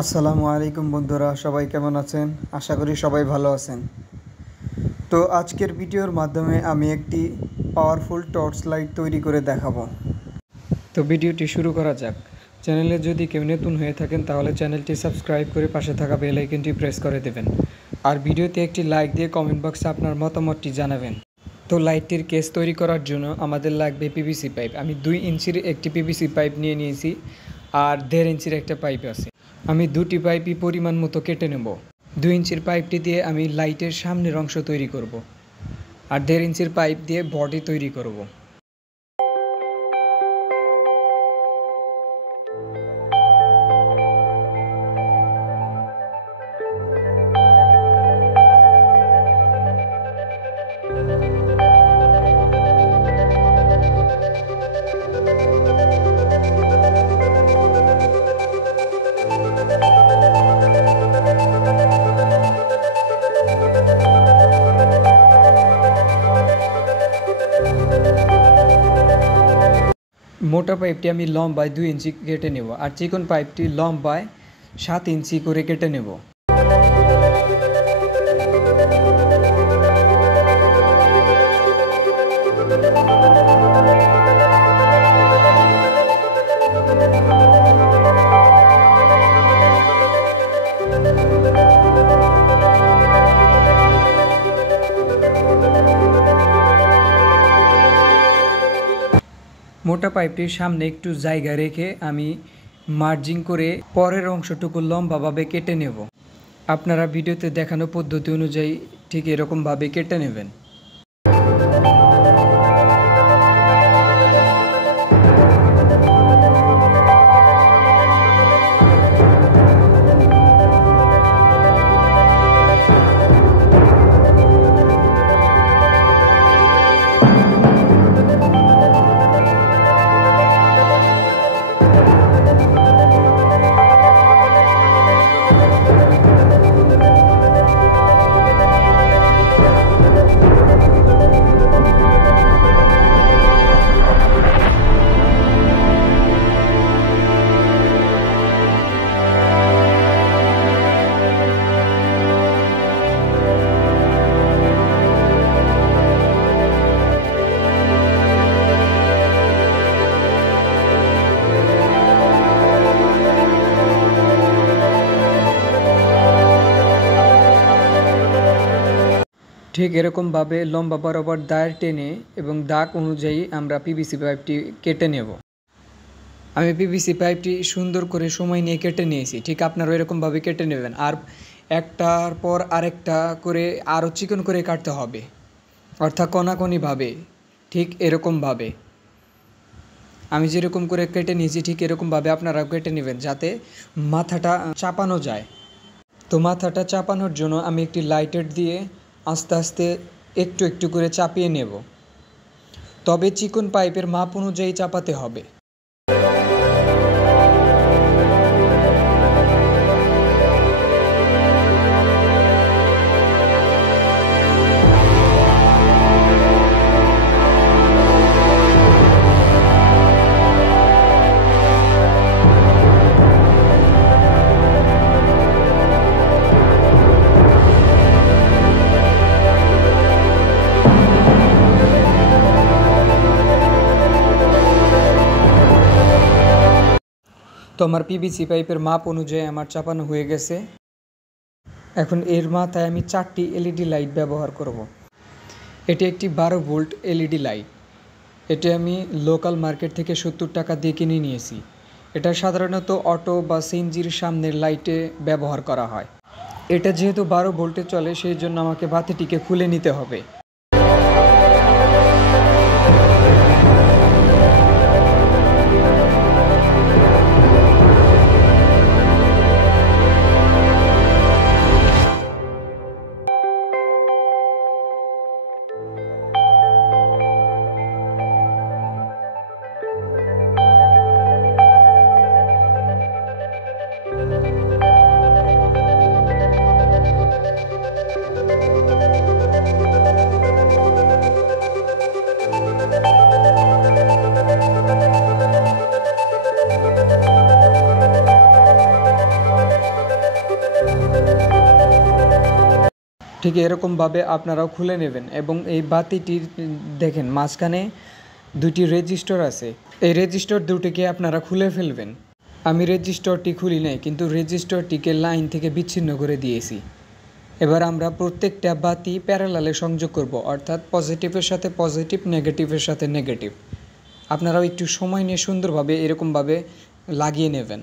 আসসালামু আলাইকুম বন্ধুরা, সবাই কেমন আছেন? আশা করি সবাই ভালো আছেন। তো আজকের ভিডিওর মাধ্যমে আমি একটি পাওয়ারফুল টর্চ লাইট তৈরি করে দেখাবো। তো ভিডিওটি শুরু করা যাক। চ্যানেলে যদি কেউ নতুন হয়ে থাকেন তাহলে চ্যানেলটি সাবস্ক্রাইব করে পাশে থাকা বেল আইকনটি প্রেস করে দেবেন। আর ভিডিওতে একটি লাইক দিয়ে কমেন্ট বক্সে আপনার মতামতটি জানাবেন। তো লাইটটির কেস তৈরি করার জন্য আমাদের লাগবে পিভিসি পাইপ। আমি 2 ইঞ্চির একটি পিভিসি পাইপ নিয়েছি আর 1.5 ইঞ্চির একটা পাইপ আছে। আমি দুটি পাইপই পরিমাণ মতো কেটে নেব। 2 ইঞ্চির পাইপটি দিয়ে আমি লাইটের সামনের অংশ তৈরি করব আর 1.5 ইঞ্চির পাইপ দিয়ে বডি তৈরি করব। মোটা পাইপটি আমি লম্বায় 2 ইঞ্চি কেটে নেব আর চিকন পাইপটি লম্বায় 7 ইঞ্চি করে কেটে নেব। মোটা পাইপটির সামনে একটু জায়গা রেখে আমি মার্জিং করে পরের অংশটুকু লম্বাভাবে কেটে নেব। আপনারা ভিডিওতে দেখানো পদ্ধতি অনুযায়ী ঠিক এরকমভাবে কেটে নেবেন। ঠিক এরকমভাবে লম্বা বরাবর দায়ের টেনে এবং দাগ অনুযায়ী আমরা পিভিসি পাইপটি কেটে নেব। আমি পিভিসি পাইপটি সুন্দর করে সময় নিয়ে কেটে নিয়েছি। ঠিক আপনারা এরকমভাবে কেটে নেবেন আর একটার পর আরেকটা করে আরও চিকন করে কাটতে হবে, অর্থাৎ কোনাকুনিভাবে। ঠিক এরকমভাবে আমি যেরকম করে কেটে নিয়েছি ঠিক এরকমভাবে আপনারাও কেটে নেবেন যাতে মাথাটা চাপানো যায়। তো মাথাটা চাপানোর জন্য আমি একটি লাইটার দিয়ে আস্তে আস্তে একটু একটু করে চাপিয়ে নেব, তবে চিকন পাইপের মাপ অনুযায়ী চাপাতে হবে। তো আমার পিভিসি পাইপের মাপ অনুযায়ী আমার চাপানো হয়ে গেছে। এখন এর মাথায় আমি 4টি এলইডি লাইট ব্যবহার করব। এটি একটি 12 ভোল্ট এলইডি লাইট। এটি আমি লোকাল মার্কেট থেকে 70 টাকা দিয়ে কিনে নিয়েছি। এটা সাধারণত অটো বা সিএনজির সামনের লাইটে ব্যবহার করা হয়। এটা যেহেতু 12 ভোল্টে চলে সেই জন্য আমাকে বাতিটিকে খুলে নিতে হবে। ঠিক এরকমভাবে আপনারাও খুলে নেবেন এবং এই বাতিটির দেখেন মাঝখানে দুটি রেজিস্টার আছে, এই রেজিস্টার দুটিকে আপনারা খুলে ফেলবেন। আমি রেজিস্টারটি খুলি নাই, কিন্তু রেজিস্টারটিকে লাইন থেকে বিচ্ছিন্ন করে দিয়েছি। এবার আমরা প্রত্যেকটা বাতি প্যারালালে সংযোগ করব, অর্থাৎ পজিটিভের সাথে পজিটিভ, নেগেটিভের সাথে নেগেটিভ। আপনারাও একটু সময় নিয়ে সুন্দরভাবে এরকমভাবে লাগিয়ে নেবেন।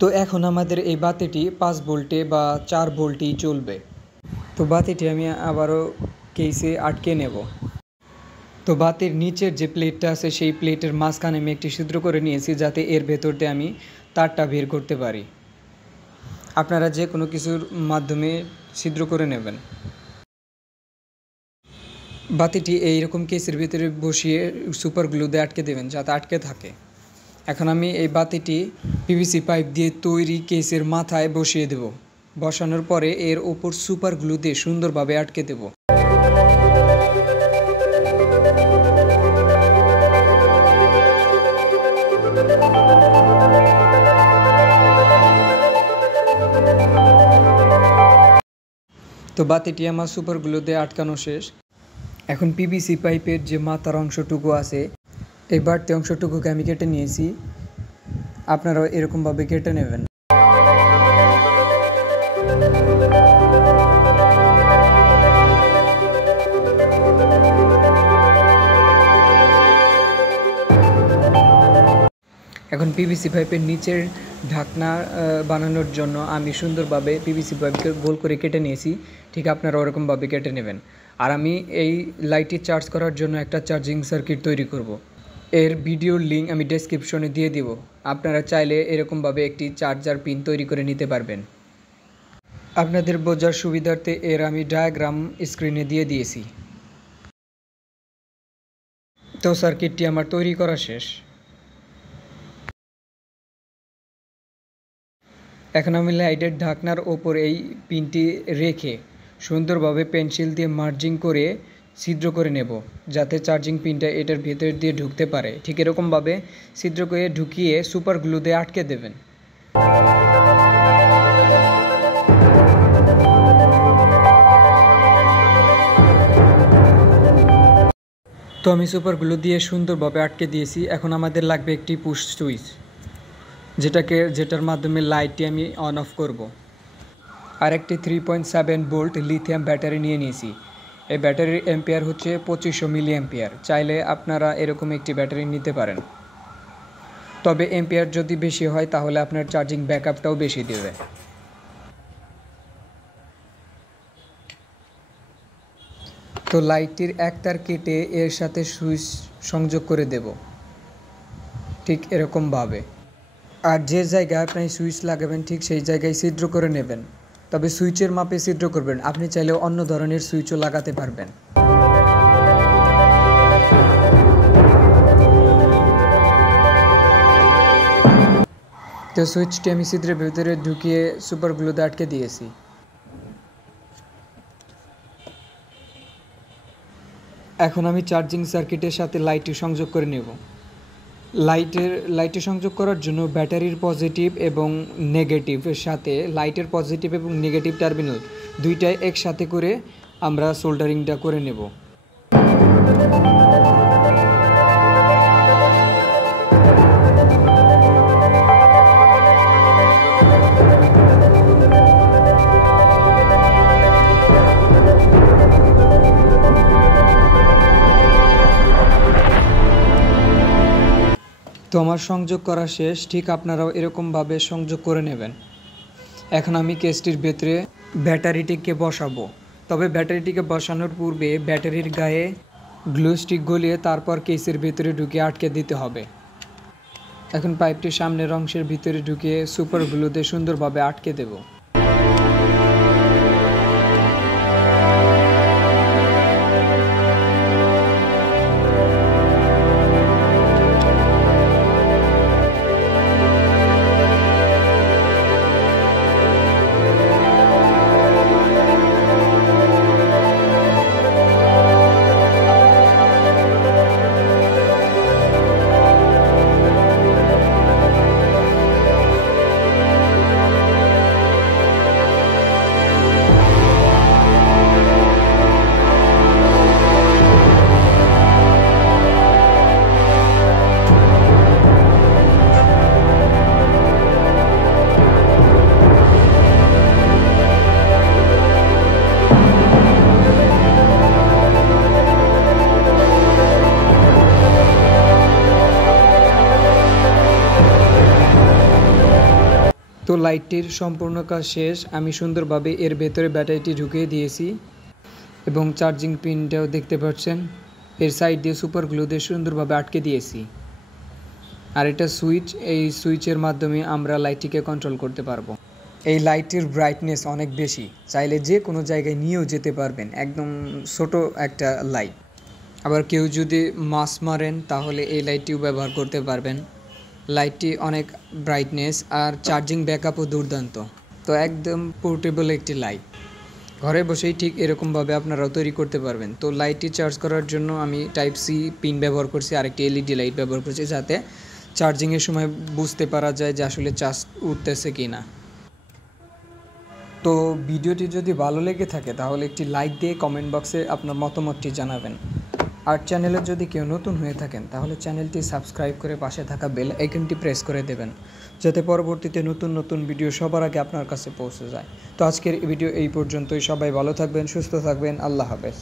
তো এখন আমাদের এই বাতিটি 5 ভোল্টে বা 4 ভোল্টেই চলবে। তো বাতিটি আমি আবারও কেসে আটকে নেব। তো বাতির নিচের যে প্লেটটা আছে সেই প্লেটের মাঝখানে আমি একটি ছিদ্র করে নিয়েছি, যাতে এর ভেতরতে আমি তারটা বের করতে পারি। আপনারা যে কোনো কিছুর মাধ্যমে ছিদ্র করে নেবেন। বাতিটি এইরকম কেসের ভিতরে বসিয়ে সুপার গ্লু দিয়ে আটকে দেবেন, যাতে আটকে থাকে। এখন আমি এই বাতিটি পিভিসি পাইপ দিয়ে তৈরি কেসের মাথায় বসিয়ে দেব। বসানোর পরে এর ওপর সুপার গ্লু দিয়ে সুন্দরভাবে আটকে দেব। তো বাতিটি আমার সুপার গ্লু দিয়ে আটকানো শেষ। এখন পিভিসি পাইপের যে মাথার অংশটুকু আছে, এই বাড়তি অংশটুকুকে আমি কেটে নিয়েছি। আপনারাও এরকমভাবে কেটে নেবেন। এখন পিভিসি পাইপের নিচের ঢাকনা বানানোর জন্য আমি সুন্দরভাবে পিভিসি পাইপকে গোল করে কেটে নিয়েছি। ঠিক আপনারা ওরকমভাবে কেটে নেবেন। আর আমি এই লাইটটি চার্জ করার জন্য একটা চার্জিং সার্কিট তৈরি করব। এর ভিডিওর লিঙ্ক আমি ডেসক্রিপশনে দিয়ে দিব। আপনারা চাইলে এরকমভাবে একটি চার্জার পিন তৈরি করে নিতে পারবেন। আপনাদের বোঝার সুবিধার্থে এর আমি ডায়াগ্রাম স্ক্রিনে দিয়ে দিয়েছি। তো সার্কিটটি আমার তৈরি করা শেষ। এখন আমি লাইটের ঢাকনার ওপর এই পিনটি রেখে সুন্দরভাবে পেন্সিল দিয়ে মার্জিং করে ছিদ্র করে নেব, যাতে চার্জিং পিনটা এটার ভেতর দিয়ে ঢুকতে পারে। ঠিক এরকমভাবে ছিদ্র করে ঢুকিয়ে সুপার গ্লু দিয়ে আটকে দেবেন। তো আমি সুপার গ্লু দিয়ে সুন্দরভাবে আটকে দিয়েছি। এখন আমাদের লাগবে একটি পুশ সুইচ, যেটার মাধ্যমে লাইটটি আমি অন অফ করব। আর একটি 3.7 ভোল্ট লিথিয়াম ব্যাটারি নিয়ে নিয়েছি। এই ব্যাটারির অ্যাম্পিয়ার হচ্ছে 2500 মিলি অ্যাম্পিয়ার। চাইলে আপনারা এরকম একটি ব্যাটারি নিতে পারেন, তবে অ্যাম্পিয়ার যদি বেশি হয় তাহলে আপনার চার্জিং ব্যাকআপটাও বেশি দেবে। তো লাইটটির এক তার কেটে এর সাথে সুইচ সংযোগ করে দেব, ঠিক এরকমভাবে। আর যে জায়গায় আপনি সুইচ লাগাবেন ঠিক সেই জায়গায় ছিদ্র করে নেবেন, তবে সুইচের মাপে ছিদ্র করবেন। আপনি চাইলে অন্য ধরনের সুইচও লাগাতে পারবেন। তো সুইচটি আমি ছিদ্রের ভেতরে ঢুকিয়ে সুপার গ্লুতে আটকে দিয়েছি। এখন আমি চার্জিং সার্কিটের সাথে লাইটটি সংযোগ করে নেব। লাইটে সংযোগ করার জন্য ব্যাটারির পজিটিভ এবং নেগেটিভের সাথে লাইটের পজিটিভ এবং নেগেটিভ টার্মিনাল দুইটাই একসাথে করে আমরা সোল্ডারিংটা করে নেব। তো আমার সংযোগ করা শেষ। ঠিক আপনারাও এরকমভাবে সংযোগ করে নেবেন। এখন আমি কেসটির ভেতরে ব্যাটারিটিকে বসাবো, তবে ব্যাটারিটিকে বসানোর পূর্বে ব্যাটারির গায়ে গ্লু স্টিক গলিয়ে তারপর কেসের ভেতরে ঢুকে আটকে দিতে হবে। এখন পাইপটি সামনের অংশের ভিতরে ঢুকিয়ে সুপার গ্লু দিয়ে সুন্দরভাবে আটকে দেব। লাইটটির সম্পূর্ণ কাজ শেষ। আমি সুন্দরভাবে এর ভেতরে ব্যাটারিটি ঢুকিয়ে দিয়েছি এবং চার্জিং পিনটাও দেখতে পাচ্ছেন এর সাইড দিয়ে সুপার গ্লু দিয়ে সুন্দরভাবে আটকে দিয়েছি। আর এটা সুইচ, এই সুইচের মাধ্যমে আমরা লাইটটিকে কন্ট্রোল করতে পারবো। এই লাইটটির ব্রাইটনেস অনেক বেশি, চাইলে যে কোনো জায়গায় নিয়েও যেতে পারবেন, একদম ছোট একটা লাইট। আবার কেউ যদি মাছ মারেন তাহলে এই লাইটটিও ব্যবহার করতে পারবেন। লাইটটি অনেক ব্রাইটনেস আর চার্জিং ব্যাকআপও দুর্দান্ত। তো একদম পোর্টেবল একটি লাইট, ঘরে বসেই ঠিক এরকমভাবে আপনারাও তৈরি করতে পারবেন। তো লাইটটি চার্জ করার জন্য আমি টাইপ সি পিন ব্যবহার করছি, আরেকটি এলইডি লাইট ব্যবহার করছি, যাতে চার্জিংয়ের সময় বুঝতে পারা যায় যে আসলে চার্জ উঠতেছে কি না। তো ভিডিওটি যদি ভালো লেগে থাকে তাহলে একটি লাইক দিয়ে কমেন্ট বক্সে আপনার মতামতটি জানাবেন। আর চ্যানেলে যদি কেউ নতুন হয়ে থাকেন তাহলে চ্যানেলটি সাবস্ক্রাইব করে পাশে থাকা বেল আইকনটি প্রেস করে দেবেন, যাতে পরবর্তীতে নতুন নতুন ভিডিও সবার আগে আপনার কাছে পৌঁছে যায়। তো আজকের ভিডিও এই পর্যন্তই। সবাই ভালো থাকবেন, সুস্থ থাকবেন। আল্লাহ হাফেজ।